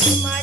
my